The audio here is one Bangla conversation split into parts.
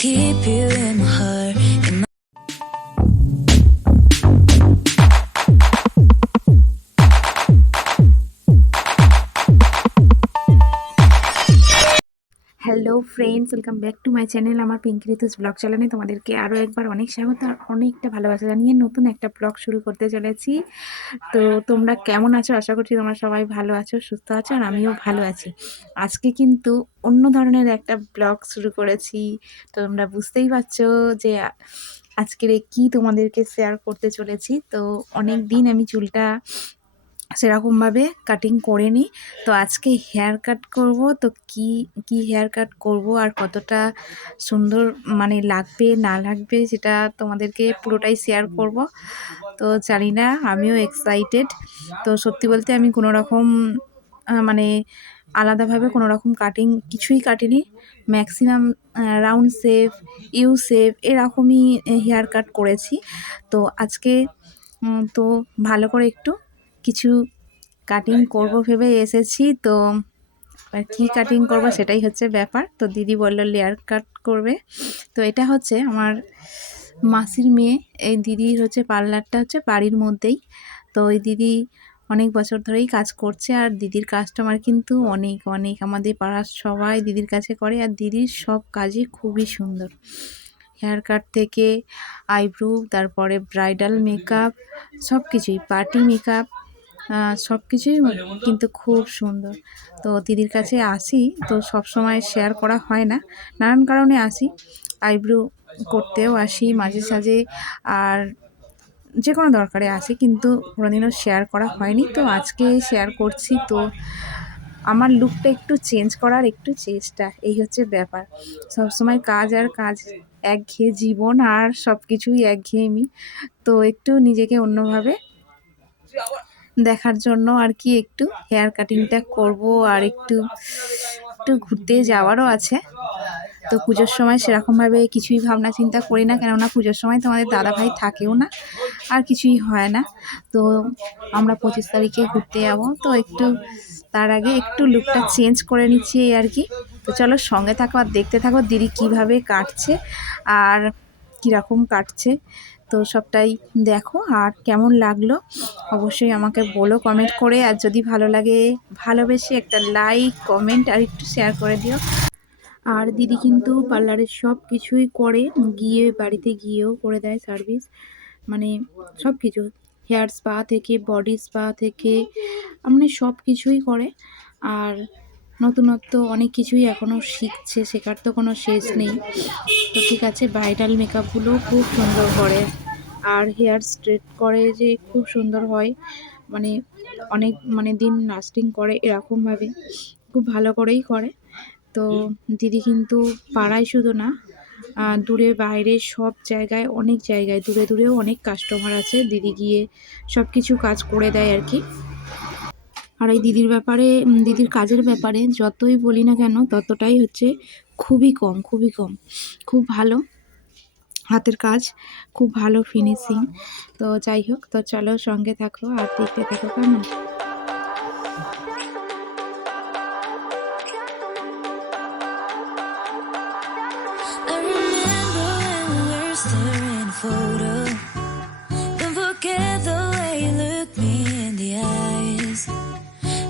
keep you in my heart. Hello friends, welcome back to my channel. আমার পিঙ্কি ঋতুস ব্লগ চ্যানেলে তোমাদেরকে আরও একবার অনেক স্বাগত আর অনেকটা ভালোবাসা জানিয়ে নতুন একটা ব্লগ শুরু করতে চলেছি। তো তোমরা কেমন আছো? আশা করছি তোমরা সবাই ভালো আছো, সুস্থ আছো, আর আমিও ভালো আছি। আজকে কিন্তু অন্য ধরনের একটা ব্লগ শুরু করেছি। তো তোমরা বুঝতেই পারছো যে আজকের কি তোমাদেরকে শেয়ার করতে চলেছি। তো অনেক দিন আমি চুলটা সেরকমভাবে কাটিং করিনি, তো আজকে হেয়ার কাট করব। তো কি হেয়ার কাট করব আর কতটা সুন্দর মানে লাগবে না লাগবে সেটা তোমাদেরকে পুরোটাই শেয়ার করব। তো জানি না, আমিও এক্সাইটেড। তো সত্যি বলতে আমি কোনো রকম মানে আলাদাভাবে কোনো রকম কাটিং কিছুই কাটিনি। Maximum round shape, U shape এরকমই হেয়ার কাট করেছি। তো আজকে তো ভালো করে একটু কিছু কাটিং করব ভেবে এসেছি। তো কি কাটিং করব সেটাই হচ্ছে ব্যাপার। তো দিদি বললো লেয়ার কাট করবে। তো এটা হচ্ছে আমার মাসির মেয়ে। এই দিদির হচ্ছে পার্লারটা হচ্ছে বাড়ির মধ্যেই। তো ওই দিদি অনেক বছর ধরেই কাজ করছে, আর দিদির কাস্টমার কিন্তু অনেক অনেক, আমাদের পাড়ার সবাই দিদির কাছে করে। আর দিদির সব কাজই খুবই সুন্দর, হেয়ার কাট থেকে আইব্রো, তারপরে ব্রাইডাল মেকআপ, সব কিছুই, পার্টি মেকআপ, সব কিছুই কিন্তু খুব সুন্দর। তো দিদির কাছে আসি, তো সব সময় শেয়ার করা হয় না, নানান কারণে আসি। আইব্রো করতেও আসি মাঝে সাঝে, আর যে কোনো দরকারে আসি, কিন্তু কোনোদিনও শেয়ার করা হয়নি। তো আজকে শেয়ার করছি। তো আমার লুকটা একটু চেঞ্জ করার একটু চেষ্টা, এই হচ্ছে ব্যাপার। সবসময় কাজ আর কাজ, একঘেয়ে জীবন, আর সব কিছুই একঘেয়েমি। তো একটু নিজেকে অন্যভাবে দেখার জন্য আর কি একটু হেয়ার কাটিংটা করব। আর একটু একটু ঘুরতে যাওয়ারও আছে। তো পুজোর সময় সেরকমভাবে কিছুই ভাবনা চিন্তা করি না, কেননা পুজোর সময় তো আমাদের দাদাভাই থাকেও না, আর কিছুই হয় না। তো আমরা 25 তারিখে ঘুরতে যাব। তো একটু তার আগে একটু লুকটা চেঞ্জ করে নিচ্ছি এই আর কি। তো চলো সঙ্গে থাকো আর দেখতে থাকো দিদি কিভাবে কাটছে আর কীরকম কাটছে। তো সবটাই দেখো, আর কেমন লাগলো অবশ্যই আমাকে বলো কমেন্ট করে। আর যদি ভালো লাগে ভালোবেসে একটা লাইক, কমেন্ট আর একটু শেয়ার করে দিও। আর দিদি কিন্তু পার্লারের সব কিছুই করে, গিয়ে বাড়িতে গিয়েও করে দেয় সার্ভিস, মানে সব কিছু, হেয়ার স্পা থেকে বডি স্পা থেকে মানে সব কিছুই করে। আর নতুনত্ব অনেক কিছুই এখনও শিখছে, শেখার তো কোনো শেষ নেই। তো ঠিক আছে, ব্রাইডাল মেকআপগুলো খুব সুন্দর করে, আর হেয়ার স্ট্রেট করে যে খুব সুন্দর হয়, মানে অনেক মানে দিন লাস্টিং করে এরকমভাবে, খুব ভালো করেই করে। তো দিদি কিন্তু পাড়ায় শুধু না, দূরে বাইরে সব জায়গায়, অনেক জায়গায় দূরে দূরেও অনেক কাস্টমার আছে, দিদি গিয়ে সব কিছু কাজ করে দেয় আর কি। আর এই দিদির ব্যাপারে, দিদির কাজের ব্যাপারে যতই বলি না কেন ততটাই হচ্ছে খুবই কম, খুবই কম। খুব ভালো হাতের কাজ, খুব ভালো ফিনিশিং। তো যাই হোক, তো চলো সঙ্গে থাকো আর দেখতে থাকো কেমন। I remember when we were staring a photo. Don't forget the way you look me in the eyes.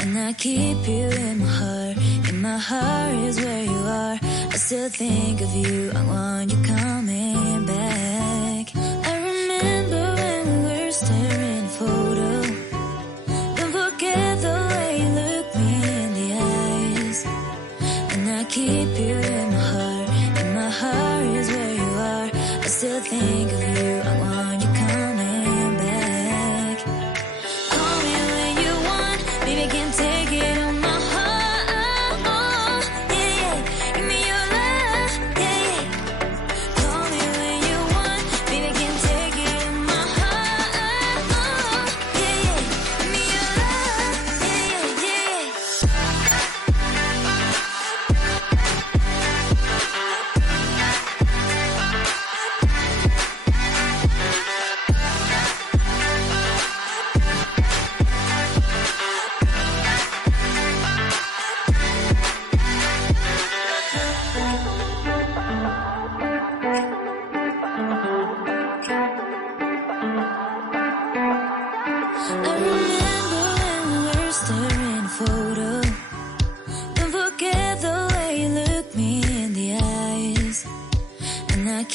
And I keep you in my heart. In my heart is where you are. I still think of you. I want you coming back. I remember when we were staring a photo. Don't forget the way you look me in the eyes. And I keep you in my heart. In my heart is where you are. I still think of you. I want you coming back. Call me when you want, baby, I can take it on my heart. Yeah, yeah. Give me your love, yeah, yeah. Call me when you want, baby, I can take it on my heart. Yeah, yeah. Give me your love, yeah, yeah, yeah.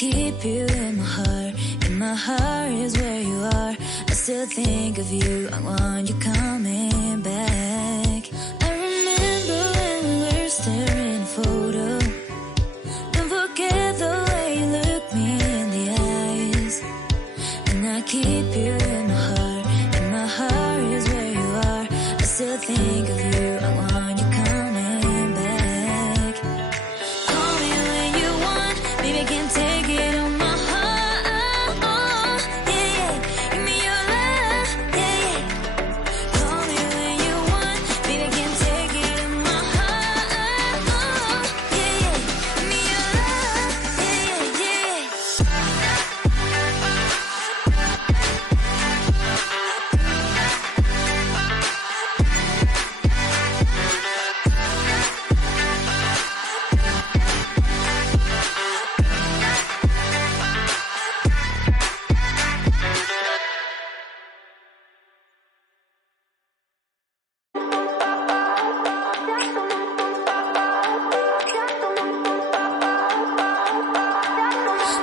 keep you in my heart. In my heart is where you are. I still think of you. I want you coming back. I remember when we were staring at a photo. Don't forget the way you look me in the eyes. And I keep you in my heart. In my heart is where you are. I still think of you. I want you coming back. Call me when you want. Baby, I can't take it on my heart. Yeah, yeah. Give me your love. Yeah, yeah. Call me when you want. Baby, I can't take it on my heart. Yeah, yeah. Give me your love. Yeah, yeah, yeah.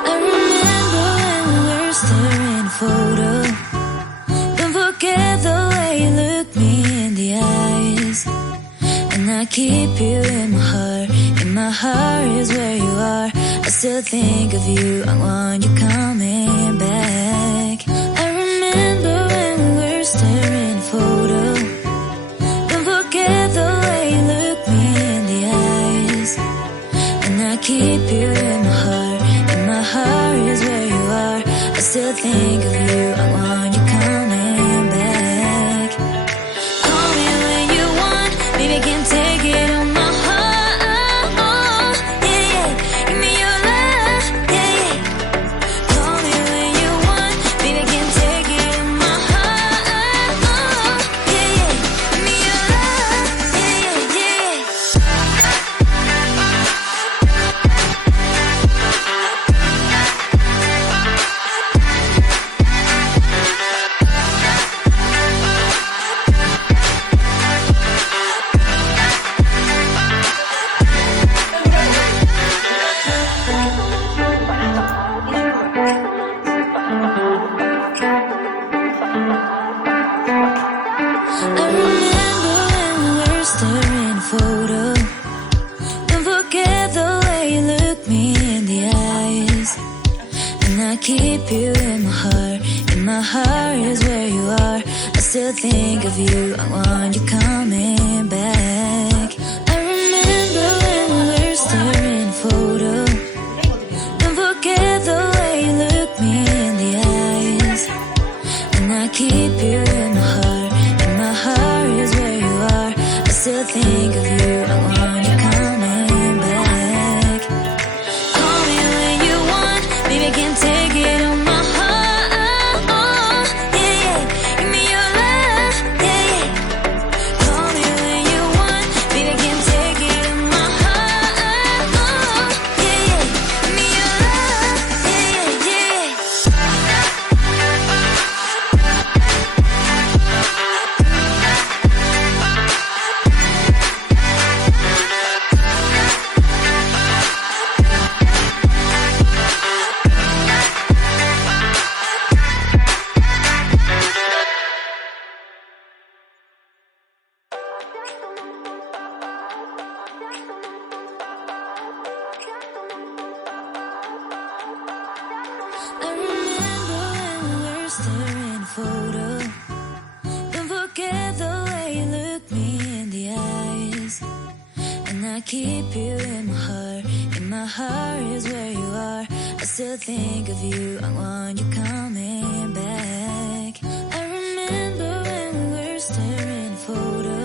I remember when we were staring at a photo. Don't forget the way you look me in the eyes. And I keep you in my heart. In my heart is where you are. I still think of you. I want you coming back. I remember when we were staring at a photo. Don't forget the way you look me in the eyes. And I keep you in my heart. In my heart is where you are. I still think of you. I want you coming back. Call me when you want. Baby, I can't take it on my heart. Yeah, yeah. Give me your love. Yeah, yeah. Call me when you want. Baby, I can't take it on my heart. Yeah, yeah. Give me your love. Yeah, yeah, yeah. I remember when we were staring at a photo. Don't forget the way you look me in the eyes. And I keep you in my heart. In my heart is where you are. I still think of you. I want you coming back. I remember when we were staring at a photo. Don't forget the way you look me in the eyes. And I keep you in my heart. In my heart is where you are. I still think of you. I want you coming back. Call me when you want. Baby, I can't take it on my heart. Yeah, yeah. Give me your love. Yeah, yeah. Call me when you want. Baby, I can't take it on my heart. Yeah, yeah. Give me your love. Yeah, yeah, yeah. I remember when we were staring at a photo. Don't forget the way you look me in the eyes. And I keep you in my heart. In my heart is where you are. I still think of you. I want you coming back. I remember when we were staring at a photo.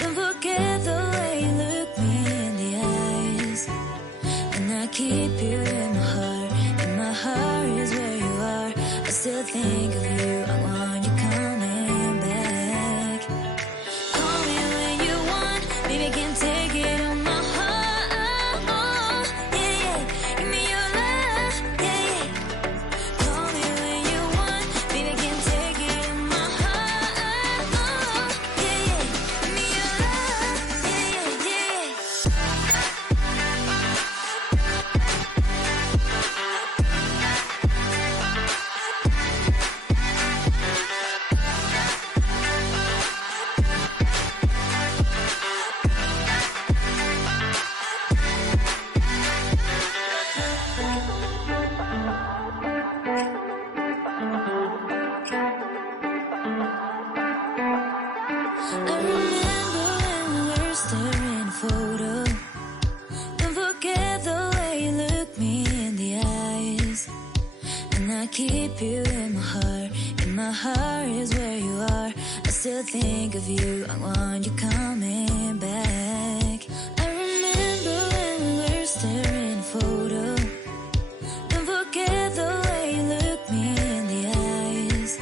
Don't forget the way you look me in the eyes. And I keep you in my heart. In my heart is where you are. I still think of you. I want you coming back. Call me when you want. Baby, I can't take it on my heart. Yeah, yeah. Give me your love. Yeah, yeah. Call me when you want. Baby, I can't take it on my heart. Yeah, yeah. Give me your love. Yeah, yeah, yeah. keep you in my heart. In my heart is where you are. I still think of you. I want you coming back. I remember when we were staring at a photo. Don't forget the way you look me in the eyes.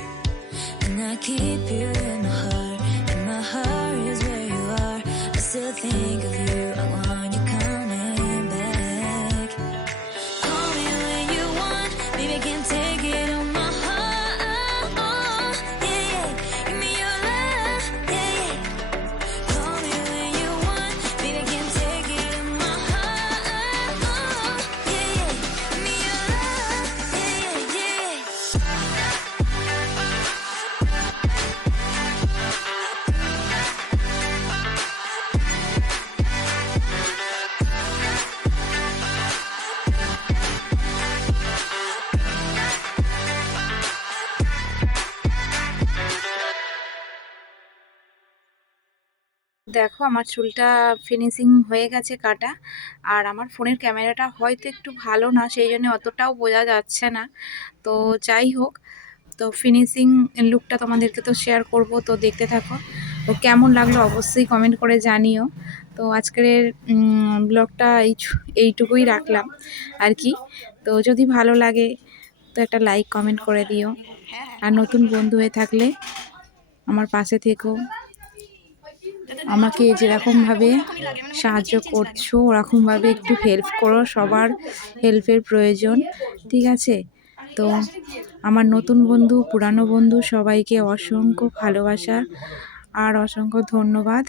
And I keep you in my heart. In my heart is where you are. I still think of you. I want you coming back. Call me when you want. Baby, I can take it on my heart. Yeah, yeah. Give me your love. Yeah, yeah. Call me when you want. Baby, I can take it on my heart. Yeah, yeah. Give me your love. Yeah, yeah, yeah. দেখো আমার চুলটা ফিনিশিং হয়ে গেছে কাটা। আর আমার ফোনের ক্যামেরাটা হয়তো একটু ভালো না, সেই জন্য অতটাও বোঝা যাচ্ছে না। তো যাই হোক, তো ফিনিশিং লুকটা তোমাদেরকে তো শেয়ার করব, তো দেখতে থাকো। তো কেমন লাগলো অবশ্যই কমেন্ট করে জানিও। তো আজকের ব্লগটা এইটুকুই রাখলাম আর কি। তো যদি ভালো লাগে তো একটা লাইক কমেন্ট করে দিও। আর নতুন বন্ধু হয়ে থাকলে আমার পাশে থেকো, আমাকে যেরকমভাবে সাহায্য করছো ওরকমভাবে একটু হেল্প করো। সবার হেল্পের প্রয়োজন, ঠিক আছে? তো আমার নতুন বন্ধু, পুরানো বন্ধু সবাইকে অসংখ্য ভালোবাসা আর অসংখ্য ধন্যবাদ।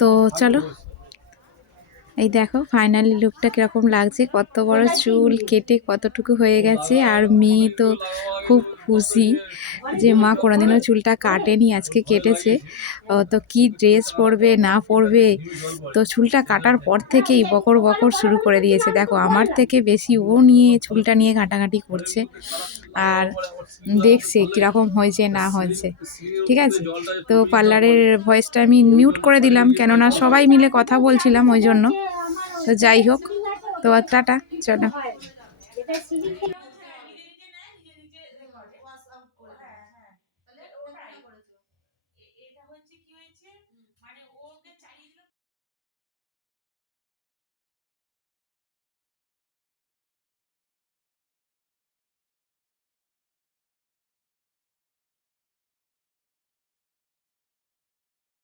তো চলো, এই দেখো ফাইনালি লুকটা কীরকম লাগছে। কত বড় চুল কেটে কতটুকু হয়ে গেছে। আর মেয়ে তো খুব খুশি যে মা কোনোদিনও চুলটা কাটেনি, আজকে কেটেছে। তো কি ড্রেস পরবে না পরবে, তো চুলটা কাটার পর থেকেই বকর বকর শুরু করে দিয়েছে। দেখো আমার থেকে বেশি ও নিয়ে চুলটা নিয়ে ঘাঁটাঘাঁটি করছে আর দেখছে কীরকম হয়েছে না হয়েছে, ঠিক আছে? তো পার্লারের ভয়েসটা আমি মিউট করে দিলাম, কেননা সবাই মিলে কথা বলছিলাম ওই জন্য। তো যাই হোক, তো টাটা, চলো।